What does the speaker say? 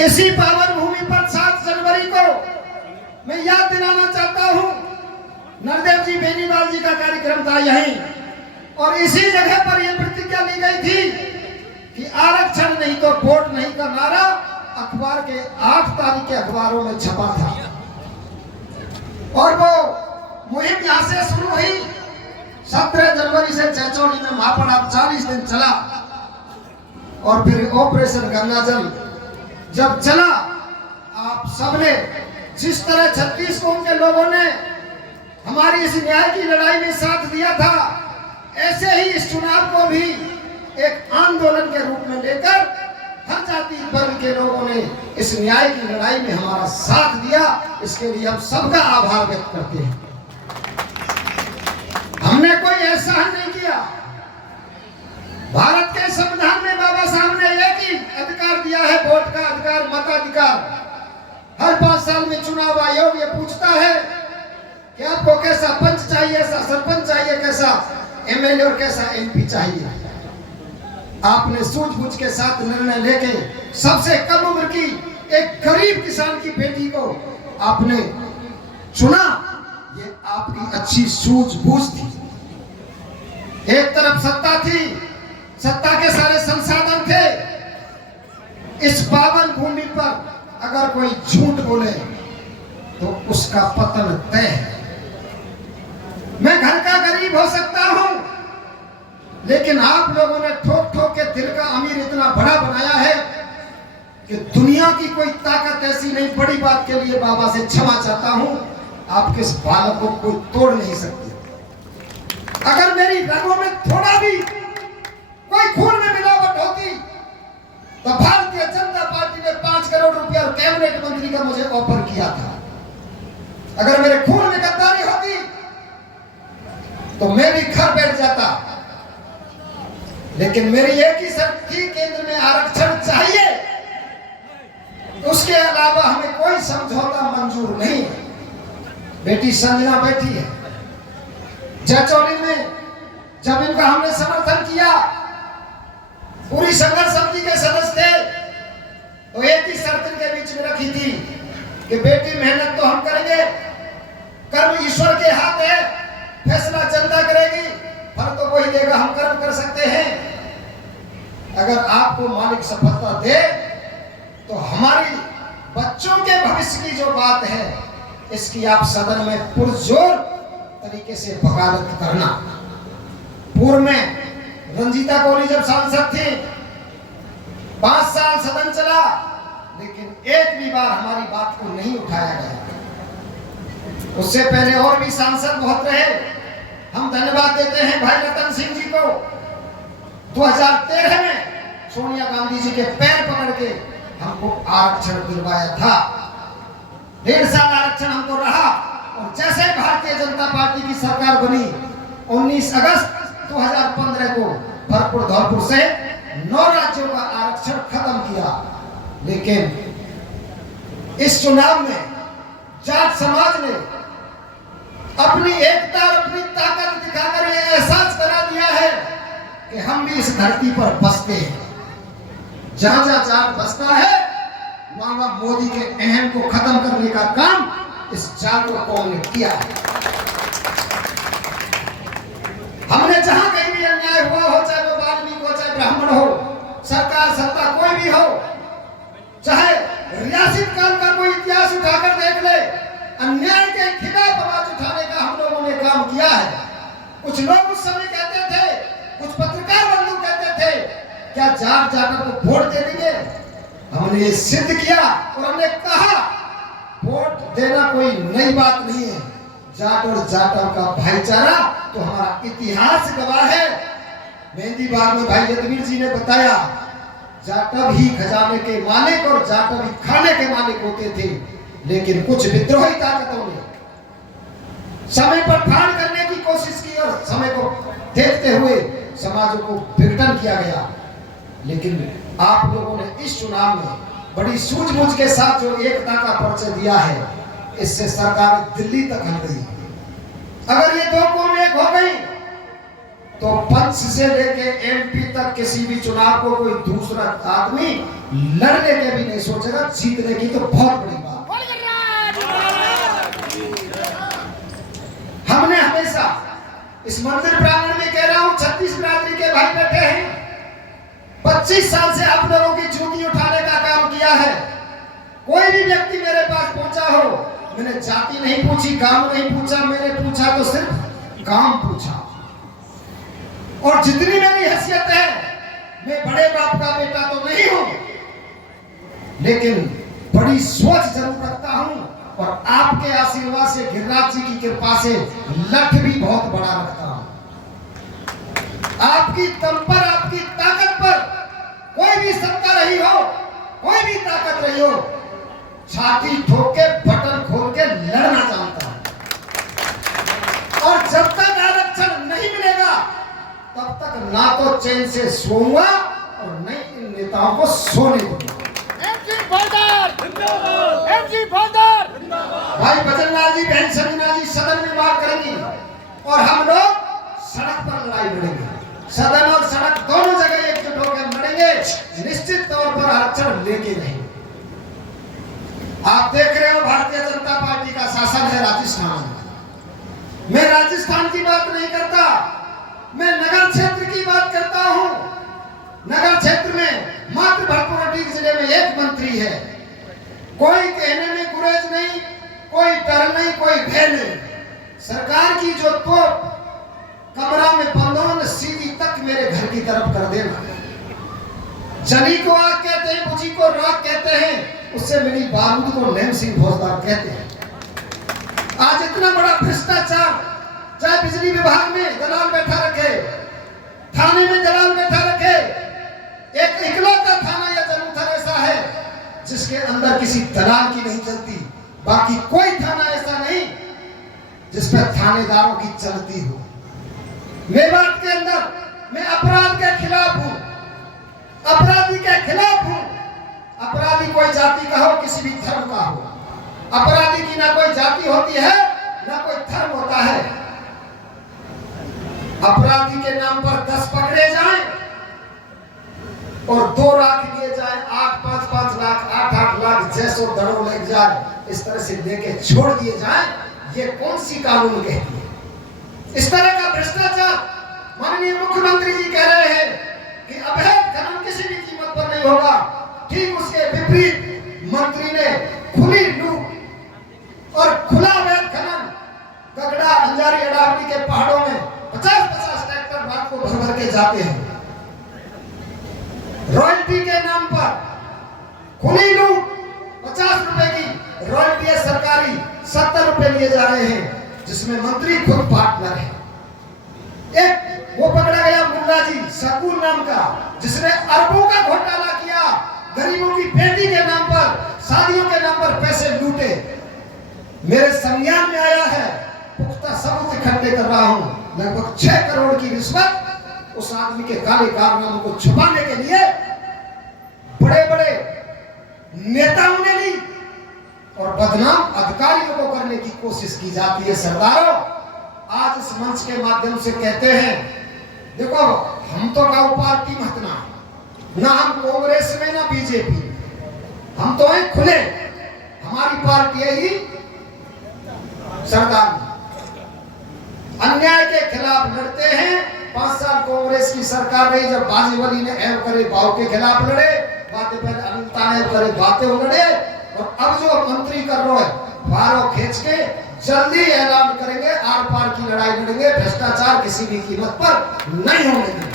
इसी पावन भूमि पर 7 जनवरी को मैं याद दिलाना चाहता हूं, नरदेव जी बेनीवाल जी का कार्यक्रम था यहीं, और इसी जगह पर यह प्रतिज्ञा ली गई थी कि आरक्षण नहीं तो वोट नहीं का नारा अखबार के 8 तारीख के अखबारों में छपा था। और वो मुहिम यहां से शुरू हुई 17 जनवरी से चैचौली में महापड़ाव 40 दिन चला, और फिर ऑपरेशन गंगाजल जब चला, आप सबने जिस तरह 36 कौम के लोगों ने हमारी इस न्याय की लड़ाई में साथ दिया था, ऐसे ही इस चुनाव को भी एक आंदोलन के रूप में लेकर हर जाति वर्ग के लोगों ने इस न्याय की लड़ाई में हमारा साथ दिया। इसके लिए हम सबका आभार व्यक्त करते हैं। हमने कोई एहसान नहीं किया। भारत के संविधान में बाबा साहब ने एक ही अधिकार दिया है, वोट का अधिकार, मताधिकार। हर 5 साल में चुनाव आयोग ये पूछता है कि आपको कैसा पंच चाहिए, कैसा सरपंच चाहिए, कैसा एमएलए और कैसा एमपी चाहिए। आपने सूझबूझ के साथ निर्णय लेके सबसे कम उम्र की एक गरीब किसान की बेटी को आपने चुना। ये आपकी अच्छी सूझबूझ थी। एक तरफ सत्ता थी, सत्ता के सारे संसाधन थे। इस पावन भूमि पर अगर कोई झूठ बोले तो उसका पतन तय है। मैं घर का गरीब हो सकता हूं, लेकिन आप लोगों ने ठोक ठोक के दिल का अमीर इतना बड़ा बनाया है कि दुनिया की कोई ताकत ऐसी नहीं। बड़ी बात के लिए बाबा से क्षमा चाहता हूं, आपके इस बालक को कोई तोड़ नहीं सकती। अगर मेरी रगों में थोड़ा भी कोई खून में मिलावट होती तो भारतीय जनता पार्टी ने 5 करोड़ रुपया और कैबिनेट मंत्री का मुझे ऑफर किया था। अगर मेरे खून में गद्दारी होती तो मैं भी घर बैठ जाता। लेकिन मेरी एक ही शर्त थी, केंद्र में आरक्षण चाहिए, उसके अलावा हमें कोई समझौता मंजूर नहीं। बेटी संजना बैठी है जैचौली में, जब इनका हमने समर्थन किया, पूरी संघर्ष समिति के सदस्य थे, तो एक ही शर्त इनके बीच में रखी थी कि बेटी मेहनत तो हम करेंगे, कर्म ईश्वर के हाथ है, फैसला जनता करेगी, फल तो वही देगा, हम कर्म कर सकते हैं। अगर आपको मालिक सफलता दे तो हमारी बच्चों के भविष्य की जो बात है, इसकी आप सदन में पुरजोर तरीके से वकालत करना। पूर्व में रंजीता कोहली जब सांसद थी, 5 साल सदन चला, लेकिन एक भी बार हमारी बात को नहीं उठाया गया। उससे पहले और भी सांसद बहुत रहे। हम धन्यवाद देते हैं भाई रतन सिंह जी को। 2013 में सोनिया गांधी जी के पैर पकड़ के हमको आरक्षण दिलवाया था। 1.5 साल आरक्षण हमको रहा, और जैसे भारतीय जनता पार्टी की सरकार बनी, 19 अगस्त 2015 को भरपूर धौलपुर से 9 राज्यों का आरक्षण खत्म किया। लेकिन इस चुनाव में जाट समाज ने अपनी एकता और अपनी ताकत दिखाकर यह एहसास करा दिया है कि हम भी इस धरती पर बसते हैं। जहां जहां जाट बसता है, वहां वहां मोदी के अहम को खत्म करने का काम इस जागरूक कौम ने किया है। हमने जहां कहीं भी अन्याय हुआ हो, चाहे वो वाल्मीकि हो, चाहे ब्राह्मण हो, सरकार सत्ता कोई भी हो, चाहे रियासत काल का कोई इतिहास उठाकर देख ले, अन्याय के खिलाफ आवाज उठाने का हम लोगों ने काम किया है। कुछ लोग उस समय कहते थे, कुछ पत्रकार बंधु कहते थे, क्या जाट जाकर को वोट दे देंगे? हमने ये सिद्ध किया और हमने कहा वोट देना कोई नई बात नहीं है। जाट और जाटों का भाईचारा तो हमारा इतिहास गवाह है। मेहंदी बाग में भाई यदवीर जी ने बताया, जाटव ही खजाने के मालिक और जाटव ही खाने के मालिक होते थे, लेकिन कुछ विद्रोही ताकतों ने समय पर फाड़ करने की कोशिश की और समय को देखते हुए समाज को विघटन किया गया। लेकिन आप लोगों ने इस चुनाव में बड़ी सूझबूझ के साथ जो एकता का परिचय दिया है, इससे सरकार दिल्ली तक हट गई। अगर ये 2 कौम एक हो गई तो पंच से लेके एमपी तक किसी भी चुनाव को कोई दूसरा आदमी लड़ने के भी नहीं सोचेगा। संसद जीतने की तो बहुत बड़ी बात। हमने हमेशा इस मंदिर प्रांगण में कह रहा हूं, 36 बिरादरी के भाई बैठे हैं, 25 साल से आप लोगों की जूती उठाने का काम किया है। कोई भी व्यक्ति मेरे पास पहुंचा हो, मैंने जाति नहीं पूछी, गांव नहीं पूछा, मैंने पूछा तो सिर्फ काम पूछा। और जितनी मेरी हैसियत है, मैं बड़े बाप का बेटा तो नहीं हूं, लेकिन बड़ी सोच जरूर रखता हूं। और आपके आशीर्वाद से, गिरिराज जी की कृपा से लक्ष्य भी बहुत बड़ा रखता हूं। आपकी दम पर, आपकी ताकत पर कोई भी सत्ता रही हो, कोई भी ताकत रही हो, छाती ठोक के बटन खोल के लड़ना जानता हूं। और जब तक आरक्षण नहीं मिलेगा, तब तक ना तो चैन से सोऊंगा और न इन नेताओं को सोने दूंगा। भाई बजरंगलाल जी, बहन समीना जी सदन में बात करेंगी और हम लोग सड़क पर लड़ाई लड़ेंगे। सदन और सड़क दोनों जगह एकजुट होकर लड़ेंगे, निश्चित तौर पर आरक्षण लेके रहेंगे। आप देख रहे हो भारतीय जनता पार्टी का शासन है राजस्थान में। मैं राजस्थान की बात नहीं करता, मैं नगर क्षेत्र की बात करता हूं। नगर क्षेत्र में मात्र भरतपुर जिले में एक मंत्री है। कोई कहने में गुरेज नहीं, कोई डर नहीं, कोई भय नहीं। सरकार की जो तो कमरा में बंद हो, सीधी तक मेरे घर की तरफ कर देना। जनी को आग कहते हैं, बुझी को राख कहते हैं, उससे मिली बारूद को नैम सिंह फौजदार कहते हैं। आज इतना बड़ा भ्रष्टाचार, चाहे बिजली विभाग में दलाल बैठा रखे, थाने में दलाल बैठा रखे, एक इकलौता थाना या जलूथर ऐसा है जिसके अंदर किसी दलाल की नहीं चलती। बाकी कोई थाना ऐसा नहीं जिस पर थानेदारों की चलती हो। मेवात के अंदर मैं अपराध के खिलाफ हूं, अपराधी के खिलाफ हूं। अपराधी कोई जाति का हो, किसी भी धर्म का हो। अपराधी की ना कोई जाति होती है, ना कोई धर्म होता है। अपराधी के नाम पर 10 पकड़े जाएं और 2 लाख लिए जाए, 8-5 लाख, 8-8 लाख जैसो दड़ों लग जाए, इस तरह से लेके छोड़ दिए जाए, ये कौन सी कानून कहती है? इस तरह का भ्रष्टाचार माननीय मुख्यमंत्री जी कह रहे हैं कि अवैध खनन किसी भी कीमत पर नहीं होगा। ठीक उसके विपरीत मंत्री ने खुली लूट और खुला अवैध खनन गगड़ा, अंजारी, अडावली के पहाड़ों में 50-50 ट्रैक्टर रात को भर के जाते हैं। रॉयल्टी के नाम पर खुली लूट, 50 रुपए की रॉयल्टी है सरकारी, 70 रुपए लिए जा रहे हैं, जिसमें मंत्री खुद पार्टनर है। एक वो पकड़ा गया मुल्ला जी सकूल नाम का, जिसने अरबों का घोटाला किया, गरीबों की बेटी के नाम पर, शादियों के नाम पर पैसे लूटे। मेरे संज्ञान में आया है, पुख्ता सबूत इकट्ठे कर रहा हूं, लगभग 6 करोड़ की रिश्वत उस आदमी के काले कारनामों को छुपाने के लिए बड़े बड़े नेताओं ने ली और बदनाम अधिकारियों को करने की कोशिश की जाती है। सरदारों, आज इस मंच के माध्यम से कहते हैं, देखो हम तो गांव पार्टी महतना, ना हम कांग्रेस में ना बीजेपी, हम तो हैं खुले, हमारी पार्टी है ही सरदार। अन्याय के खिलाफ लड़ते हैं। 5 साल कांग्रेस की सरकार रही, जब बाजीवली ने ऐब करे बाव के खिलाफ लड़े, बातें पर अनिलता ने करे बातें लड़े, और अब जो मंत्री कर रहे हैं बारों खींच के जल्दी ऐलान करेंगे, आर पार की लड़ाई लड़ेंगे, भ्रष्टाचार किसी भी कीमत पर नहीं होने देंगे।